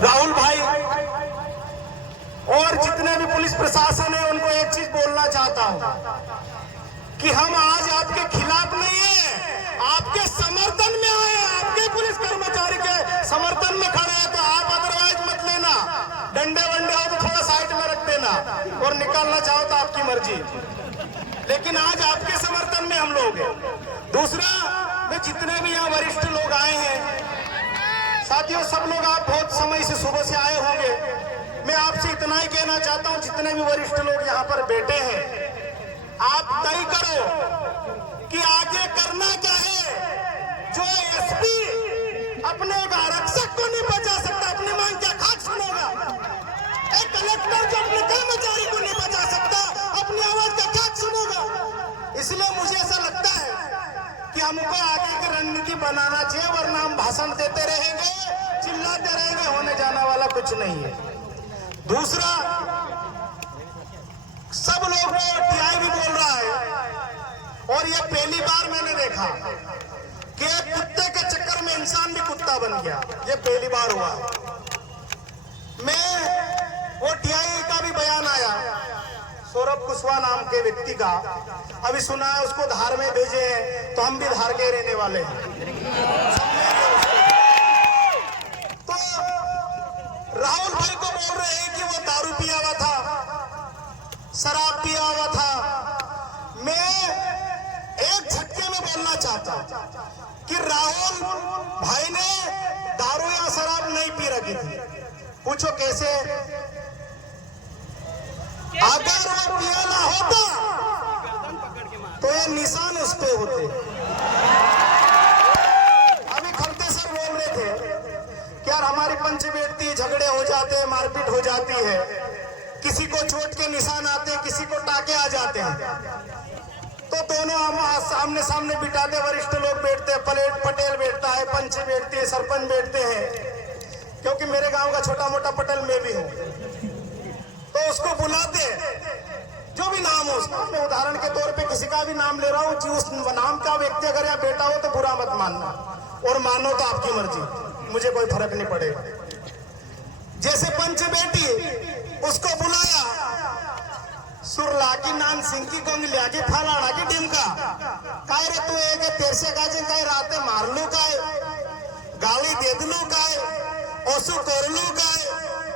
राहुल भाई और जितने भी पुलिस प्रशासन है उनको एक चीज बोलना चाहता हूं कि हम आज आपके खिलाफ नहीं है, आपके समर्थन में आए हैं, आपके पुलिस कर्मचारी के समर्थन में खड़े हैं। तो आप अदरवाइज मत लेना, डंडे वंडे हो तो थोड़ा साइड में रख देना और निकालना चाहो तो आपकी मर्जी, लेकिन आज आपके समर्थन में हम लोग हैं। दूसरा, मैं जितने भी यहाँ वरिष्ठ लोग आए हैं साथियों, सब लोग आप बहुत समय से सुबह से आए होंगे। मैं आपसे इतना ही कहना चाहता हूं, जितने भी वरिष्ठ लोग यहाँ पर बैठे हैं, आप तय करो कि आगे करना क्या है। जो एसपी अपने एक आरक्षक को नहीं बचा सकता, अपनी मांग क्या खाक सुनेगा। एक कलेक्टर जो अपने कर्मचारी को नहीं बचा सकता, अपनी आवाज का खाक सुनेगा। इसलिए मुझे ऐसा लगता है कि हमको आगे की रणनीति बनाना चाहिए, वरना हम भाषण देते रहेंगे, चिल्लाते रहेंगे, होने जाने वाला कुछ नहीं है। दूसरा, सब लोग टीआई भी बोल रहा है और ये पहली बार मैंने देखा कि एक कुत्ते के चक्कर में इंसान भी कुत्ता बन गया, ये पहली बार हुआ। मैं वो टीआई का भी बयान आया, सौरभ कुशवाहा नाम के व्यक्ति का, अभी सुना है उसको धार में भेजे हैं, तो हम भी धार के रहने वाले हैं। तो राहुल भाई को बोल रहे हैं कि वो दारू पिया हुआ था, शराब पिया हुआ था। मैं एक झटके में बोलना चाहता हूं कि राहुल भाई ने दारू या शराब नहीं पी रखी थी। पूछो कैसे? अगर वो पिया ना होता तो ये निशान उस पे होते। अभी खलते सर बोल रहे थे कि यार हमारी पंच बैठती, झगड़े हो जाते हैं, मारपीट हो जाती है, किसी को चोट के निशान आते हैं, किसी को टाके आ जाते हैं, तो दोनों हम सामने सामने बिठाते, वरिष्ठ लोग बैठते हैं, पटेल बैठता है, पंच बैठती है, सरपंच बैठते हैं। क्योंकि मेरे गांव का छोटा मोटा पटेल मैं भी हूं, तो उसको बुलाते, जो भी नाम हो उसका। मैं उदाहरण के तौर पे किसी का भी नाम ले रहा हूँ, जी उस नाम का व्यक्ति अगर यहाँ बेटा हो तो बुरा मत मानना, और मानो तो आपकी मर्जी, मुझे कोई फर्क नहीं पड़ेगा। जैसे पंच बेटी, उसको बुलाया, सुरला की नान सिंह की गोंद लिया की फलाड़ा की डिमका, काय रे तू एक तेरे से काजे काय राते मार लू, काय गाली दे दलू, काय ओसु कर लू, काय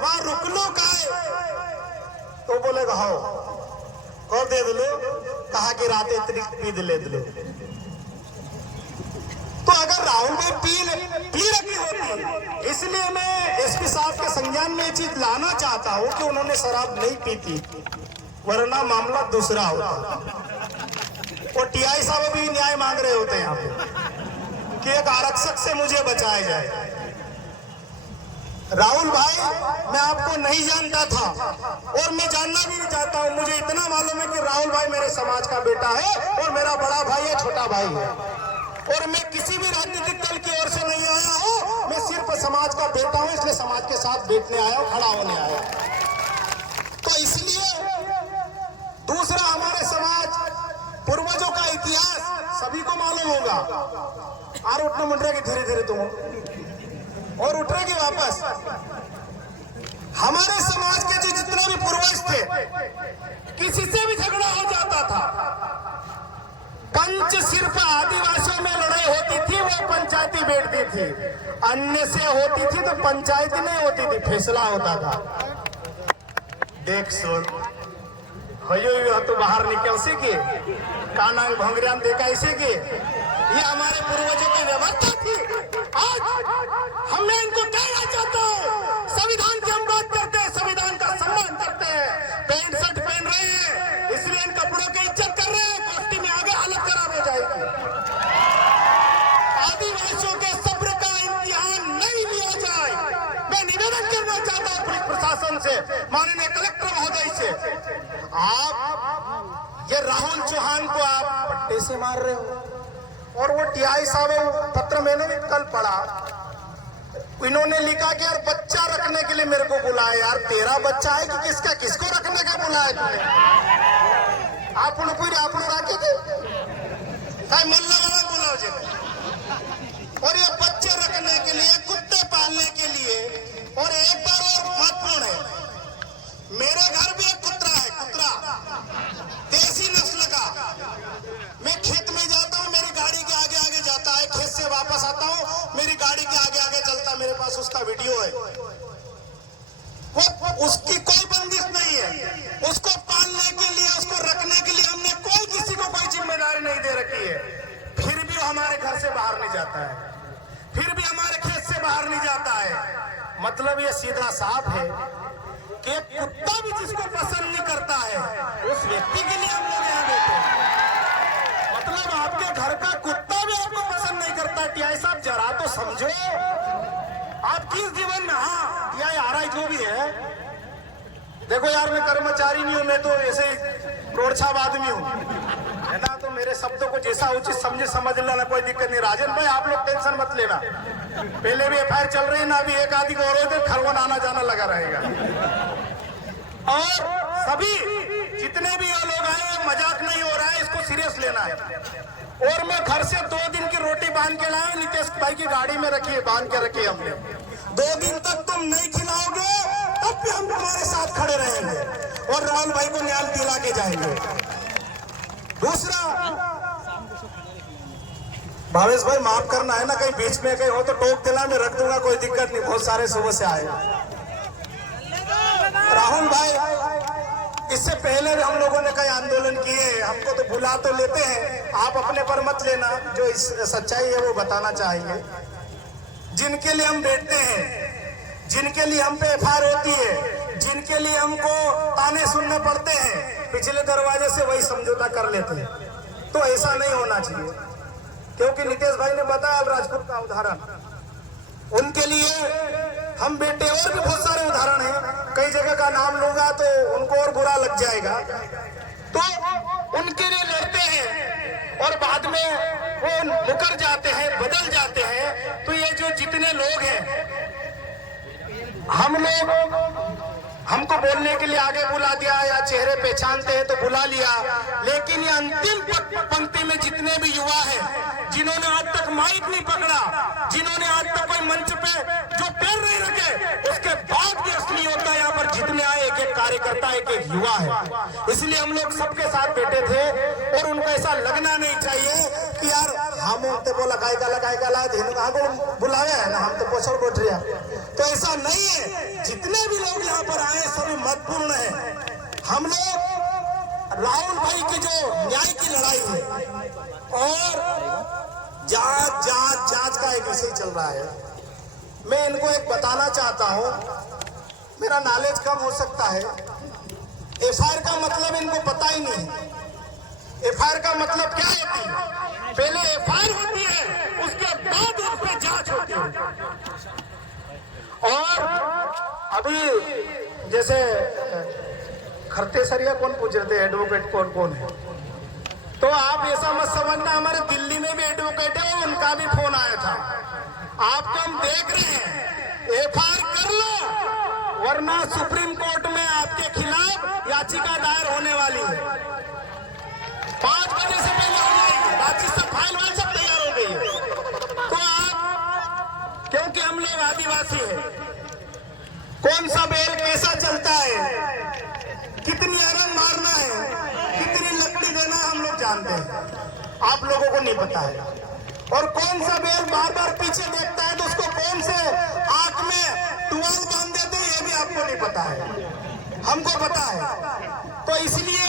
वहां रुक लू, काय। तो बोलेगा हो और दे दलो, कहा कि रात इतनी पी ले दलो। तो अगर राहुल भाई पी रखी होती, इसलिए मैं एसपी साहब के संज्ञान में ये चीज लाना चाहता हूं कि उन्होंने शराब नहीं पी थी, वरना मामला दूसरा होता। और टीआई साहब भी न्याय मांग रहे होते हैं यहाँ पे कि एक आरक्षक से मुझे बचाया जाए। राहुल भाई, मैं आपको नहीं जानता था और मैं जानना भी नहीं चाहता हूं। मुझे इतना मालूम है कि राहुल भाई मेरे समाज का बेटा है और मेरा बड़ा भाई है, छोटा भाई है, और मैं किसी भी राजनीतिक दल की ओर से नहीं आया हूं। मैं सिर्फ समाज का बेटा हूं, इसलिए समाज के साथ बैठने आया हूं, खड़ा होने आया। तो इसलिए दूसरा, हमारे समाज पूर्वजों का इतिहास सभी को मालूम होगा। और उठने मुड़ रहे धीरे धीरे तुम और उठ रहे वापस। हमारे समाज के जो जितने भी पूर्वज थे, किसी से भी झगड़ा हो जाता था, पंच सिर्फ आदिवासियों में लड़ाई होती थी, वो पंचायती बैठती थी, अन्य से होती थी तो पंचायती नहीं होती थी, फैसला होता था। देख सुन हो तो बाहर निकल से के काना भोंगरियान देखा ऐसे के, ये हमारे पूर्वजों की व्यवस्था थी। आज हमें इनको कहना चाहता हूं, संविधान की हम बात करते हैं, संविधान का सम्मान करते हैं, पैंट शर्ट पहन रहे हैं इसलिए इन कपड़ों की इज्जत कर रहे हैं, कोष्टी में आगे हालत खराब हो जाएगी। आदिवासियों के सब्र का इम्तिहान नहीं लिया जाए। मैं निवेदन करना चाहता हूं पुलिस प्रशासन से, माननीय कलेक्टर महोदय से, आप ये राहुल चौहान को आप पट्टे से मार रहे हो। और वो टीआई साहब पत्र मैंने भी कल पढ़ा, इन्होंने लिखा कि यार बच्चा रखने के लिए मेरे को बुलाया। यार तेरा बच्चा है कि किसका, किसको रखने का बुलाया तुमने? आप राखे थे मल्ला वाला बुलाओ जी। और ये बच्चे रखने के लिए, कुत्ते पालने के लिए और एक वीडियो है, वो उसकी कोई बंदिश नहीं है। उसको पालने के लिए, उसको रखने के लिए हमने कोई किसी को कोई जिम्मेदारी नहीं दे रखी है। फिर भी वो हमारे घर से बाहर नहीं जाता है, फिर भी हमारे खेत से बाहर नहीं जाता है। मतलब ये सीधा साफ है कि एक कुत्ता भी जिसको पसंद नहीं करता है, उस व्यक्ति के लिए हम लोग यहाँ बैठे हैं। मतलब आपके घर का कुत्ता भी आपको पसंद नहीं करता। टीआई साहब जरा तो समझो, आप किस जीवन में, हाँ टीआई आ रहा है जो भी है। देखो यार, मैं कर्मचारी नहीं हूं, मैं तो ऐसे रोड़छाप आदमी हूँ, है ना। तो मेरे शब्दों को जैसा उचित समझे समझ लेना, कोई दिक्कत नहीं। राजन भाई आप लोग टेंशन मत लेना, पहले भी एफआईआर चल रही है ना, अभी एक आदि को और खरगोन आना जाना लगा रहेगा। और सभी जितने भी ये लोग आए, मजाक नहीं हो रहा है, इसको सीरियस लेना है। और मैं घर से 2 दिन की रोटी बांध के लाया, नितेश भाई की गाड़ी में रखी है, बांध के रखी है हमने। 2 दिन तक तुम नहीं खिलाओगे तब भी हम तुम्हारे साथ खड़े रहेंगे और राहुल भाई को न्याय दिला के जाएंगे। दूसरा, भावेश भाई माफ करना है ना, कहीं बीच में कहीं हो तो टोक देना, मैं रख दूंगा, कोई दिक्कत नहीं। बहुत सारे सुबह से आए। राहुल भाई, इससे पहले भी हम लोगों ने कई आंदोलन किए, हमको तो बुला तो लेते हैं, आप अपने पर मत लेना। जो इस सच्चाई है वो बताना चाहेंगे। जिनके लिए हम बैठते हैं, जिनके लिए हम पे एफआईआर होती है, जिनके लिए हमको ताने सुनने पड़ते हैं, पिछले दरवाजे से वही समझौता कर लेते हैं। तो ऐसा नहीं होना चाहिए, क्योंकि नितेश भाई ने बताया राजपूत का उदाहरण, उनके लिए हम बेटे, और भी बहुत सारे उदाहरण हैं। कई जगह का नाम लूंगा तो उनको और बुरा लग जाएगा। तो उनके लिए लड़ते हैं और बाद में वो मुकर जाते हैं, बदल जाते हैं। तो ये जो जितने लोग हैं, हम लोग, हमको बोलने के लिए आगे बुला दिया या चेहरे पहचानते हैं तो बुला लिया, लेकिन ये अंतिम पंक्ति में जितने भी युवा हैं, जिन्होंने आज तक माइक नहीं पकड़ा, जिन्होंने आज तक कोई मंच पे जो पैर नहीं रखे, उसके बाद भी असली होता है यहाँ पर जितने आए, एक एक कार्यकर्ता, एक एक युवा है। इसलिए हम लोग सबके साथ बैठे थे और उनको ऐसा लगना नहीं चाहिए कि यार हम उनसे बोला बुलाया है ना, हम तो पोछड़ बोल रहे हैं। तो ऐसा नहीं है, जितने भी लोग यहाँ पर आए सभी महत्वपूर्ण है। हम लोग राहुल भाई की जो न्याय की लड़ाई है और जांच का एक विषय चल रहा है, मैं इनको एक बताना चाहता हूँ, मेरा नॉलेज कम हो सकता है। एफआईआर का मतलब इनको पता ही नहीं। एफआईआर का मतलब क्या होती है? पहले एफआईआर होती है, उसके बाद उस पर जांच होती है। और अभी जैसे खरतेसरिया कौन पूछ रहे थे, एडवोकेट कौन कौन है, तो आप ऐसा मत समझना, हमारे दिल्ली में भी एडवोकेट है और उनका भी फोन आया था। आपको हम देख रहे हैं, एफआईआर कर लो, वरना सुप्रीम कोर्ट में आपके खिलाफ याचिका दायर होने वाली है। 5 बजे से पहले हो जाएगी बातचीत, सब फाइल वाइल सब तैयार हो गई है। तो आप, क्योंकि हम लोग आदिवासी हैं, कौन सा बेल कैसा चलता है, कितनी अरन मारना है, कितनी लकड़ी देना हम लोग जानते हैं, आप लोगों को नहीं पता है। और कौन सा बेल बार बार पीछे देखता है तो उसको कौन से आंख में टुवाल बांध देते हैं, ये भी आपको नहीं पता है, हमको पता है। तो इसलिए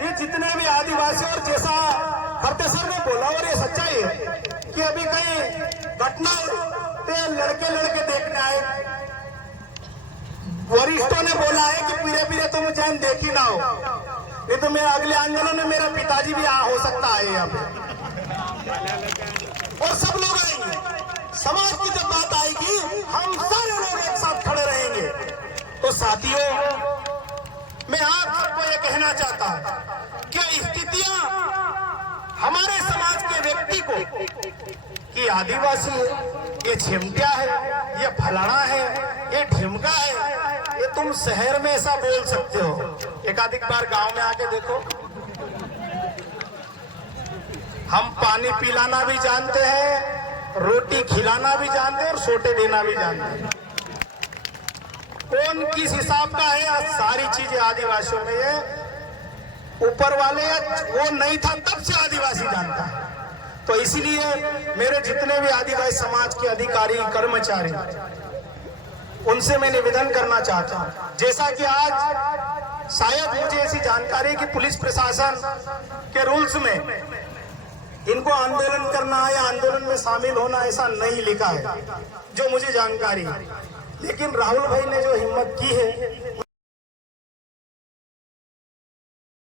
ये जितने भी आदिवासी, और जैसा खरतेसर ने बोला और ये सच्चाई है कि अभी कहीं घटना लड़के देखने आए, वरिष्ठों ने बोला है कि पीरे पीरे तुम जान देखी ना हो, नहीं तो मेरे अगले आंदोलन में मेरा पिताजी भी हो सकता है यहाँ पे, और सब लोग आएंगे। समाज की जब बात आएगी, हम सारे लोग एक साथ खड़े रहेंगे। तो साथियों, मैं आप सबको ये कहना चाहता हूं कि स्थितियां हमारे समाज के व्यक्ति को कि आदिवासी है, ये चिमटिया है, ये फलाना है, ये ढिमका है, ये तुम शहर में ऐसा बोल सकते हो, एकाधिक बार गांव में आके देखो। हम पानी पिलाना भी जानते हैं, रोटी खिलाना भी जानते हैं और सोटे देना भी जानते हैं। कौन किस हिसाब का है, सारी चीजें आदिवासियों में ये ऊपर वाले, वो नहीं था तब से आदिवासी जानता है। तो इसलिए मेरे जितने भी आदिवासी समाज के अधिकारी, कर्मचारी, उनसे मैं निवेदन करना चाहता हूं, जैसा कि आज शायद मुझे ऐसी जानकारी कि पुलिस प्रशासन के रूल्स में इनको आंदोलन करना है या आंदोलन में शामिल होना ऐसा नहीं लिखा है, जो मुझे जानकारी है। लेकिन राहुल भाई ने जो हिम्मत की है